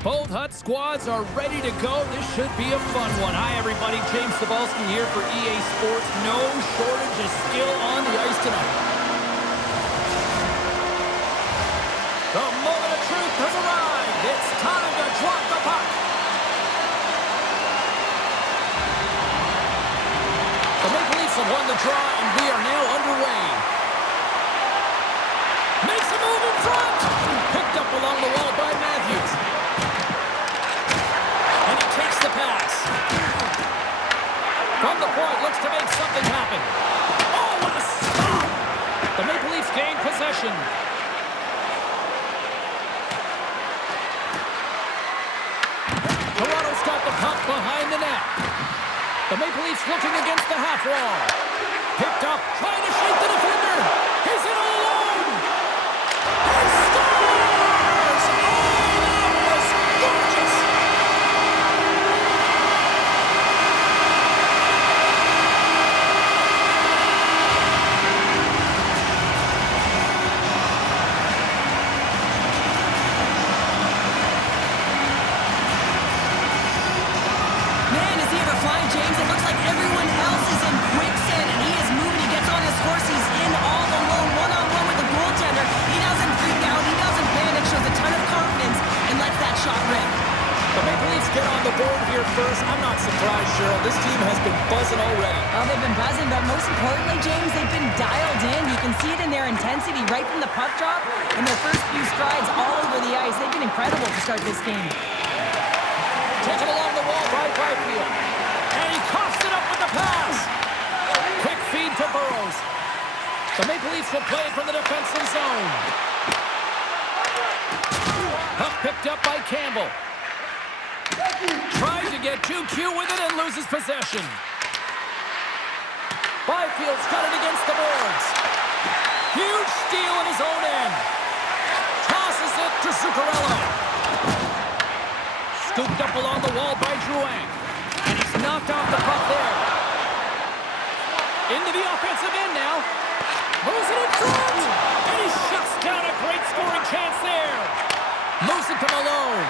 Both Hut squads are ready to go. This should be a fun one. Hi, everybody. James Cebulski here for EA Sports. No shortage of skill on the ice tonight. The moment of truth has arrived. It's time to drop the puck. The Maple Leafs have won the draw, and we are now underway. Makes a move in front. Picked up along the wall by Matthews. And he takes the pass. From the point, looks to make something happen. Oh, what a stop! The Maple Leafs gain possession. Toronto's got the puck behind the net. The Maple Leafs looking against the half wall. Picked up, trying to shake the defender. He's in all alone. He scores! Oh, that was gorgeous! Man, is he ever flying, James? It looks like everyone else is in quicksand, and he is moving. He gets on his horse. He's in all alone, one-on-one with the goaltender. He doesn't freak out. He doesn't panic. Shows a ton of confidence and lets that shot rip. The Maple Leafs get on the board here first. I'm not surprised, Cheryl. This team has been buzzing already. Well, they've been buzzing, but most importantly, James, they've been dialed in. You can see it in their intensity right from the puck drop and their first few strides all over the ice. They've been incredible to start this game. Taken along the wall by Byfield. And he coughs it up with the pass. Quick feed to Burrows. The Maple Leafs will play it from the defensive zone. Puck picked up by Campbell. Tries to get too cute with it and loses possession. Byfield's got it against the boards. Huge steal in his own end. Tosses it to Zuccarello. Scooped up along the wall by Drouin. And he's knocked off the puck there. Into the offensive end now. Moves it in front. And he shuts down a great scoring chance there. Moves it to Malone.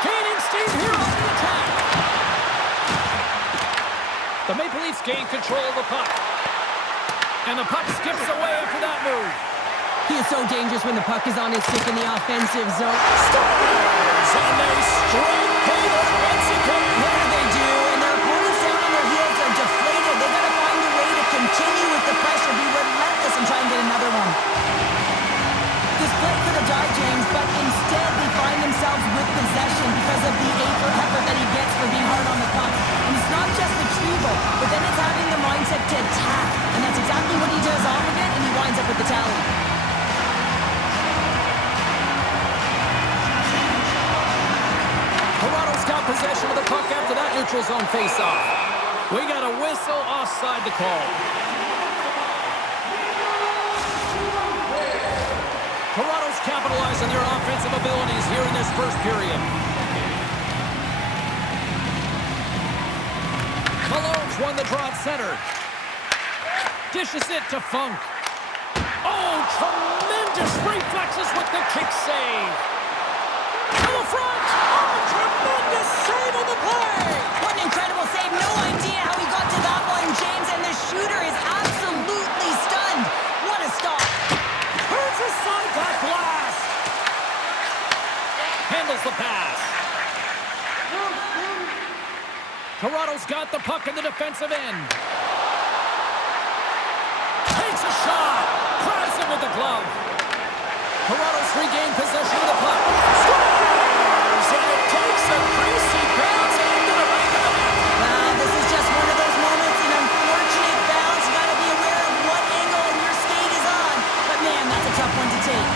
Gaining steam here on the attack. The Maple Leafs gain control of the puck. And the puck skips away after that move. He is so dangerous when the puck is on his stick in the offensive zone. Scores! And they strike payload once again. What do they do? And their opponents down on their heels are deflated. They got to find a way to continue with the pressure, be relentless, and try and get another one. This play could have died, James, but instead they find themselves with possession because of the effort that he gets for being hard on the puck. And it's not just retrieval, but then it's having the mindset to attack. And that's exactly what he does off of it, and he winds up with the tally. Toronto's got possession of the puck after that neutral zone faceoff. We got a whistle offside to call. Toronto's capitalizing their offensive abilities here in this first period. Malone's won the draw at center. Dishes it to Funk. Oh, tremendous reflexes with the kick save. To the front. Oh, tremendous save on the play. What an incredible save. No idea how he got to that one, James, and the shooter is absolutely stunned. What a stop. Turns aside that blast. Handles the pass. Toronto's got the puck in the defensive end. Takes a shot. Tries it with the glove. Toronto's regained possession of the puck. Scores! And it takes a greasy bounce into the back of the net. Wow, this is just one of those moments, an unfortunate bounce. You got to be aware of what angle your skate is on. But man, that's a tough one to take.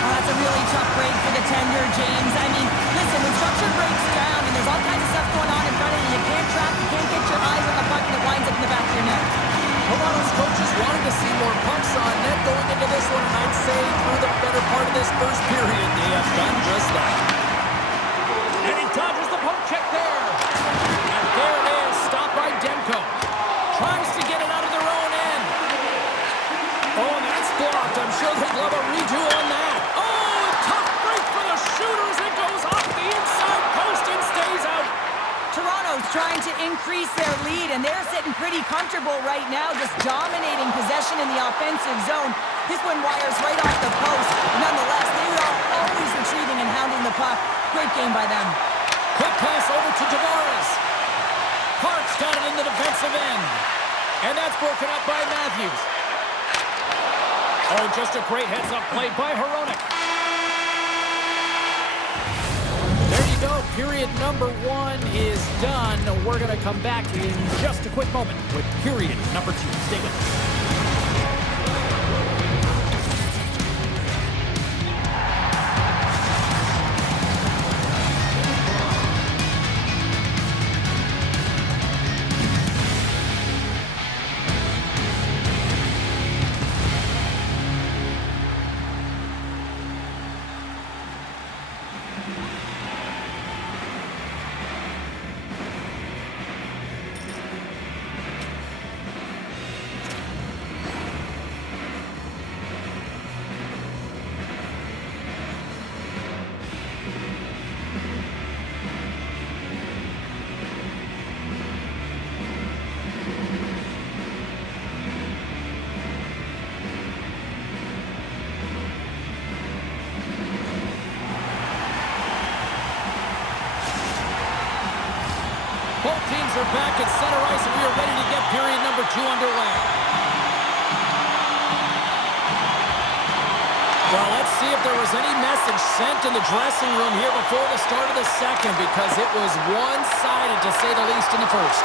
Oh, that's a really tough break for the tender, James. I mean, listen, when structure breaks down and there's all kinds of stuff going on in front of you, you can't track, you can't get your eyes on the puck, and it winds up in the back of your net. Toronto's coaches wanted to see more pucks on net going into this one, and I'd say through the better part of this first period, they have done just that. And he dodges the poke check there. And there it is, stopped by Demko. Tries to get it out of their own end. Oh, and that's blocked. I'm sure they'd love a redo on that. Oh, a tough break for the shooter. increase their lead, and they're sitting pretty comfortable right now, just dominating possession in the offensive zone. This one wires right off the post. Nonetheless, they are always retrieving and hounding the puck. Great game by them. Quick pass over to Tavares. Hart's got it in the defensive end. And that's broken up by Matthews. Oh, just a great heads-up play by Hronek. There you go. Period number 1 is done. We're going to come back in just a quick moment with period number 2. Stay with us. Both teams are back at center ice, and we are ready to get period number 2 underway. Well, let's see if there was any message sent in the dressing room here before the start of the second, because it was one-sided, to say the least, in the first.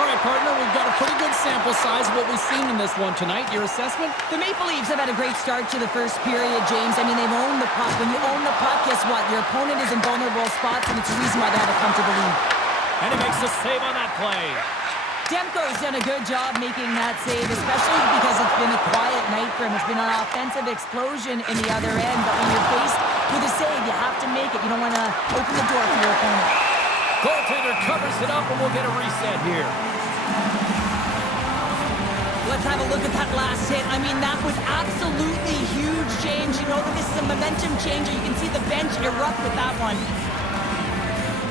All right, partner, we've got a pretty good sample size of what we've seen in this one tonight. Your assessment? The Maple Leafs have had a great start to the first period, James. I mean, they've owned the puck. When you own the puck, guess what? Your opponent is in vulnerable spots, and it's the reason why they have a comfortable lead. And he makes the save on that play. Demko's done a good job making that save, especially because it's been a quiet night for him. It's been an offensive explosion in the other end, but when you're faced with a save, you have to make it. You don't want to open the door for your opponent. Goaltender covers it up, and we'll get a reset here. Let's have a look at that last hit. I mean, that was absolutely huge, James. You know that this is a momentum changer. You can see the bench erupt with that one.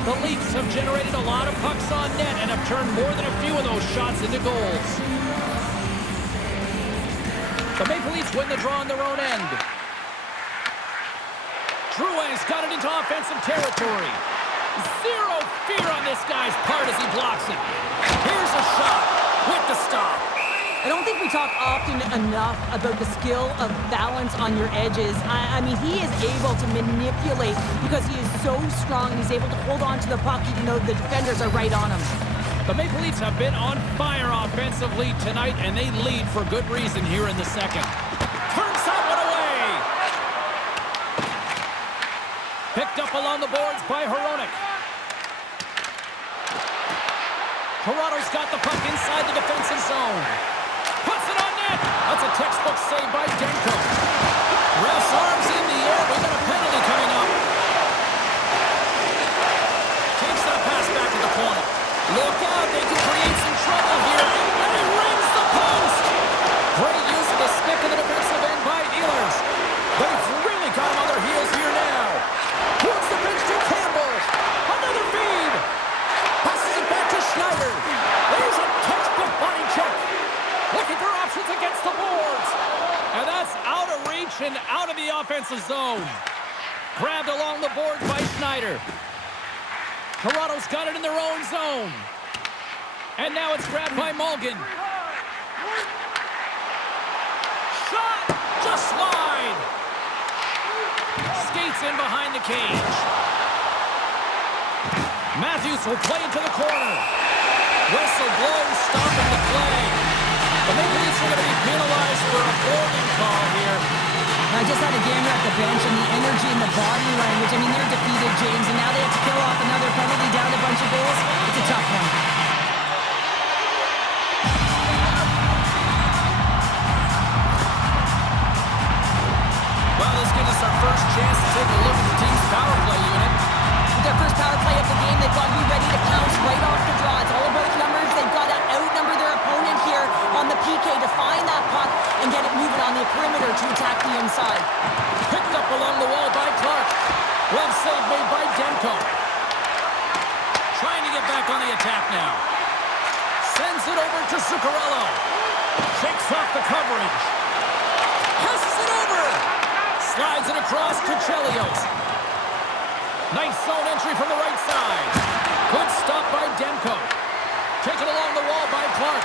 The Leafs have generated a lot of pucks on net and have turned more than a few of those shots into goals. The Maple Leafs win the draw on their own end. Drouin's got it into offensive territory. Zero fear on this guy's part as he blocks it. Here's a shot with the stop. I don't think we talk often enough about the skill of balance on your edges. I mean, he is able to manipulate because he is so strong, and he's able to hold on to the puck even though the defenders are right on him. The Maple Leafs have been on fire offensively tonight, and they lead for good reason here in the second. Turns that one away. Picked up along the boards by Hronek. Toronto's got the puck inside the defensive zone. Puts it on net. That's a textbook save by Demko. Ref's arms in the air. We've got a penalty coming up. Takes that pass back to the corner. Look out. They can create some trouble here. And he rings the post. Great use of the stick in the defensive end by Ehlers. They've really got him on their heels here now. Towards the bench to Campbell. Another feed. Passes it back to Schneider. There's a textbook body check. Looking for options against the boards. And that's out of reach and out of the offensive zone. Grabbed along the boards by Schneider. Toronto's got it in their own zone. And now it's grabbed by Mulligan. Shot! Just wide. Skates in behind the cage. Matthews will play into the corner. Whistle blows, stopping the play. The Maple Leafs are going to be penalized for a holding call here. I just had a gander at the bench, and the energy and the body language. I mean, they're defeated, James, and now they have to kill off another penalty down a bunch of goals. It's a tough one. Well, this gives us our first chance to take a look at the team's power play unit. With their first power play of the game, they've got to be ready to pounce right off the draw. It's all about numbers. They've got to outnumber their opponent here on the PK to find that puck and get it moving on the perimeter to attack the inside. Picked up along the wall by Clark. Glove save made by Demko. Trying to get back on the attack now. it over to Zuccarello. Shakes off the coverage. Passes it over. Slides it across to Chelios. Nice zone entry from the right side. Good stop by Demko. Taken along the wall by Clark.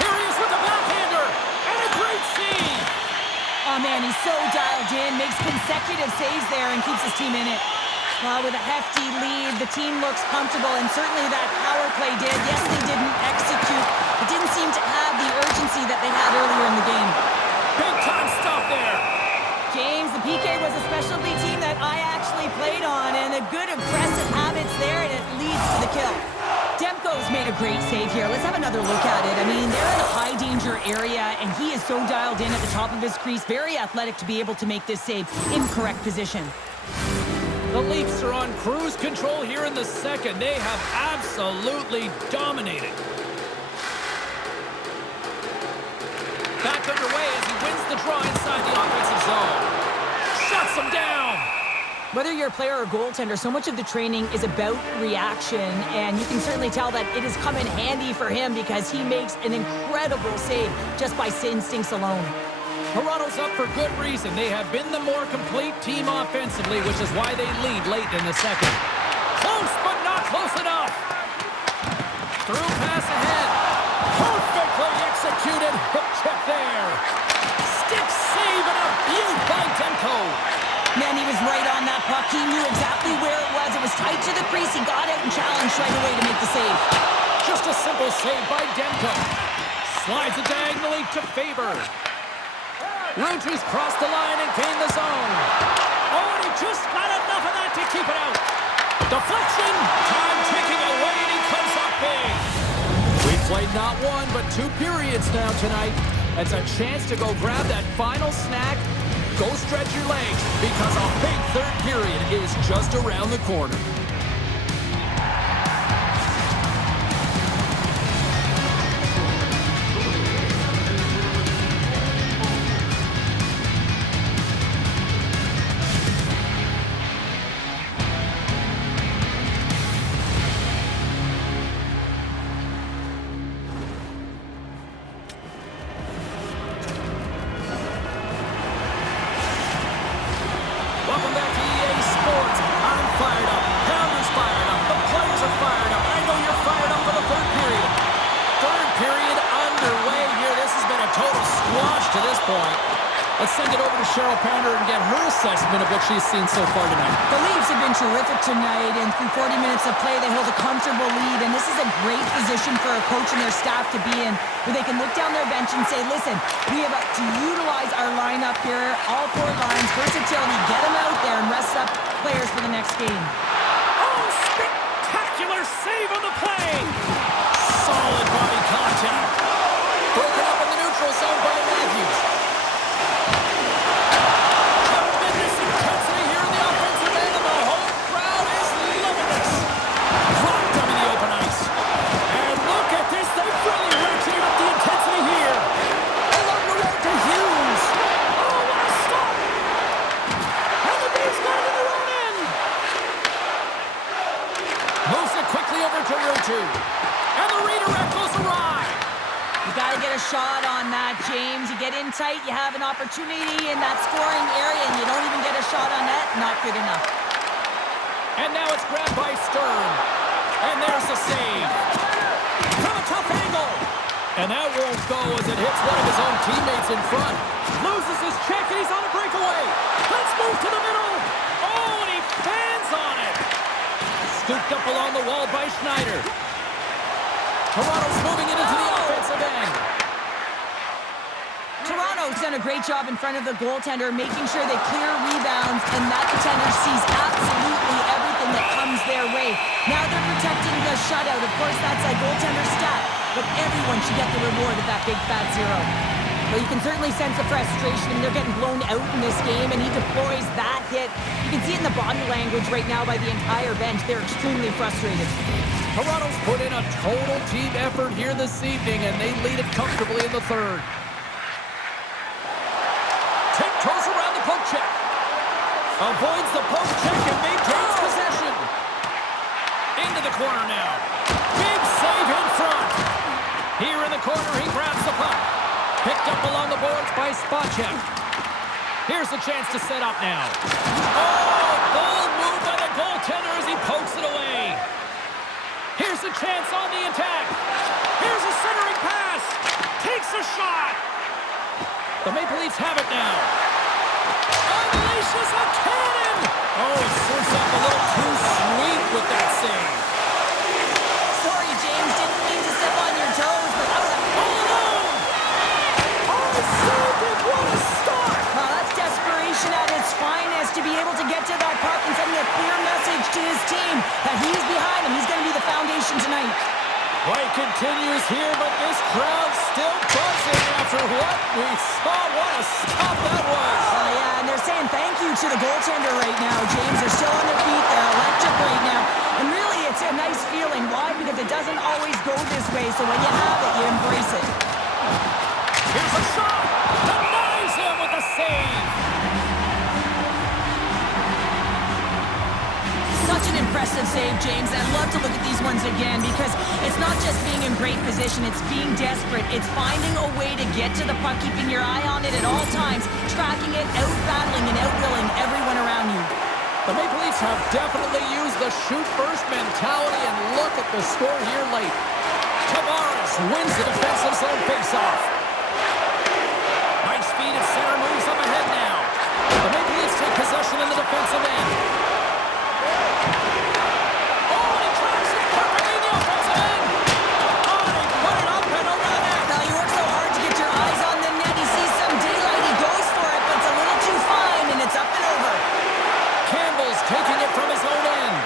Here he is with the backhander. And a great save. Oh, man, he's so dialed in. Makes consecutive saves there and keeps his team in it. Well, with a hefty lead, the team looks comfortable, and certainly that power play did. Yes, they didn't execute. It didn't seem to have the urgency that they had earlier in the game. Big time stop there. James, the PK was a specialty team that I actually played on, and the good aggressive habits there, and it leads to the kill. Demko's made a great save here. Let's have another look at it. I mean, they're in a high-danger area, and he is so dialed in at the top of his crease. Very athletic to be able to make this save in correct position. The Leafs are on cruise control here in the second. They have absolutely dominated. Back underway as he wins the draw inside the offensive zone. Shuts him down. Whether you're a player or goaltender, so much of the training is about reaction, and you can certainly tell that it has come in handy for him because he makes an incredible save just by instincts alone. Toronto's up for good reason. They have been the more complete team offensively, which is why they lead late in the second. Close, but not close enough. Through pass ahead. Perfectly executed. Hook check there. Stick save and a beaut by Demko. Man, he was right on that puck. He knew exactly where it was. It was tight to the crease. He got out and challenged right away to make the save. Just a simple save by Demko. Slides it diagonally to Faber. Rogers crossed the line and gained the zone. Oh, and he just got enough of that to keep it out. Deflection. Time ticking away, and he comes up big. We've played not one, but 2 periods now tonight. It's a chance to go grab that final snack. Go stretch your legs, because a big third period is just around the corner. Welcome back to EA Sports. I'm fired up. Pounder's fired up. The players are fired up. I know you're fired up for the third period. Third period underway here. This has been a total squash to this point. Let's send it over to Cheryl Pounder and get her assessment of what she's seen so far tonight. The Leafs have been terrific tonight, and through 40 minutes of play, they hold a comfortable lead, and this is a great position for a coach and their staff to be in, where they can look down their bench and say, listen, we have to utilize our lineup here, all 4 lines, versatility, get them out there and rest up players for the next game. Oh, spectacular save on the play. Solid body contact. Broken up in the neutral zone by Matthews. Tremendous intensity here in the offensive end, and the home crowd is loving this. Dropped them in the open ice. And look at this. They've really ratcheted up the intensity here. Along the road to Hughes. Oh, what a stop. And the Bees got it in their own end. Moves it quickly over to Rutu. And the redirect goes awry. You got to get a shot on that, James. You get in tight, you have an opportunity in that scoring area, and you don't even get a shot on net. Not good enough. And now it's grabbed by Stern. And there's the save. From a tough angle. And that won't go as it hits one of his own teammates in front. Loses his check, and he's on a breakaway. Let's move to the middle. Oh, and he fans on it. Scooped up along the wall by Schneider. Toronto's moving it into the offensive end. Toronto's done a great job in front of the goaltender, making sure they clear rebounds, and that defender sees absolutely everything that comes their way. Now they're protecting the shutout. Of course, that's a goaltender stat, but everyone should get the reward of that big fat 0. But you can certainly sense the frustration. I mean, they're getting blown out in this game, and he deploys that hit. You can see it in the body language right now by the entire bench. They're extremely frustrated. Toronto's put in a total team effort here this evening, and they lead it comfortably in the third. Tiptoes around the poke check. Avoids the poke check and maintains possession. Into the corner now. Big save in front. corner. He grabs the puck. Picked up along the boards by Spacek. Here's the chance to set up now. Oh, bold move by the goaltender as he pokes it away. Here's the chance on the attack. Here's a centering pass. Takes a shot. The Maple Leafs have it now. Unleashes a cannon. Oh, it serves up a little too sweet with that save. Sorry, James. Didn't mean to step on your toes, but All alone. Oh, saved it. What a start. well, that's desperation at its finest to be able to get to that puck and sending a clear message to his team that he's behind him. He's going to be the foundation tonight. Play continues here, but this crowd's still buzzing after what we saw. What a stop that was. Yeah, and they're saying thank you to the goaltender right now, James. They're still on their feet. They're electric right now. And really, it's a nice feeling. Why? Because it doesn't always go this way. So when you have it, you embrace it. Here's a shot. Denies him with the save. Such an impressive save, James. I'd love to look at these ones again because it's not just being in great position, it's being desperate. It's finding a way to get to the puck, keeping your eye on it at all times, tracking it, out-battling and out-willing everyone around you. The Maple Leafs have definitely used the shoot-first mentality, and look at the score here late. Tavares wins the defensive zone face-off. Nice feed at center, moves up ahead now. The Maple Leafs take possession in the defensive end. Taking it from his own end.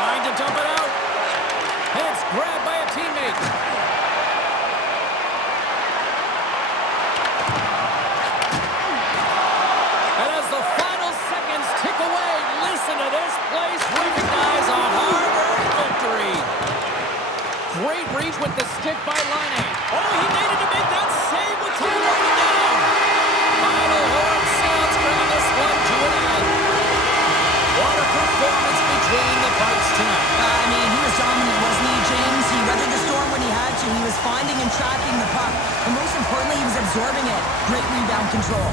Trying to dump it out. And it's grabbed by a teammate. And as the final seconds tick away, listen to this place recognize a hard-earned victory. Great reach with the stick by Laine. Oh, he needed to make that save with time running down. Final horn sounds bringing this one to an end. What a performance between the Pipes tonight. I mean, he was dominant, wasn't he, James? He weathered the storm when he had to. He was finding and tracking the puck. And most importantly, he was absorbing it. Great rebound control.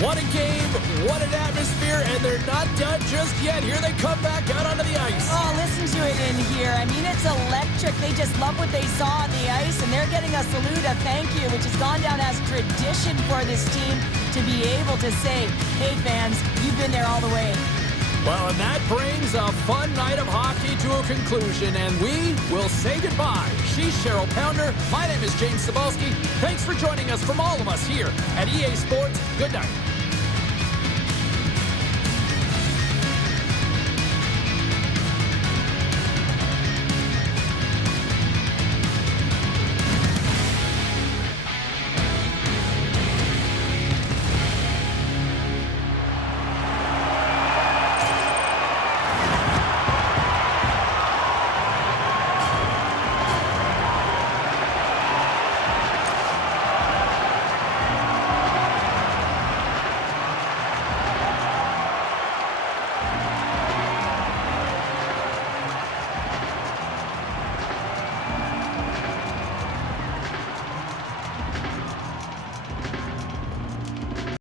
What a game, what an atmosphere, and they're not done just yet. Here they come back out onto the ice. Oh, listen to it in here. I mean, it's electric. They just love what they saw on the ice, and they're getting a salute, a thank you, which has gone down as tradition for this team to be able to say, hey, fans, you've been there all the way. Well, and that brings a fun night of hockey to a conclusion, and we will say goodbye. She's Cheryl Pounder. My name is James Cebulski. Thanks for joining us from all of us here at EA Sports. Good night.